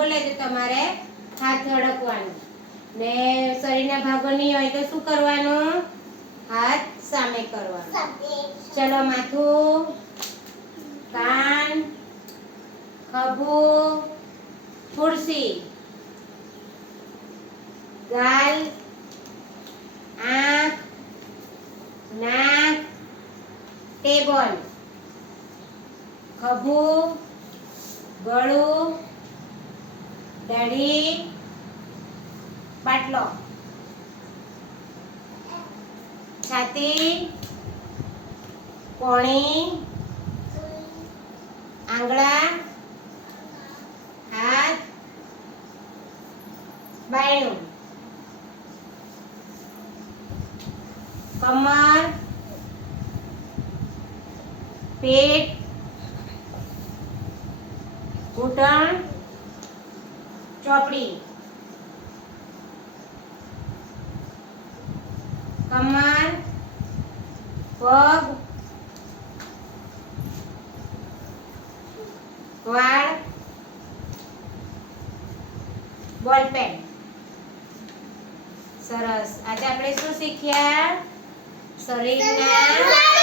બોલે તો તમારે હાથ અડકવાનું ને શરીરના ભાગો નહીં હોય તો શું કરવાનું? હાથ સામે કરવાનું. ચલો માથું, કાન, ખભું, ખુરશી, ગાલ, આંખ, નાક, ટેબલ, ખભું, ગળું, દાઢી, બાટલો, છાતી, કોણી, આંગળા, હાથ, બાયણું, કમર, પેટ, ઘૂંટણ, ચોપડી, કમર, પગ, વાળ, બોલપેન. સરસ. આજે આપણે શું શીખ્યા? શરીરના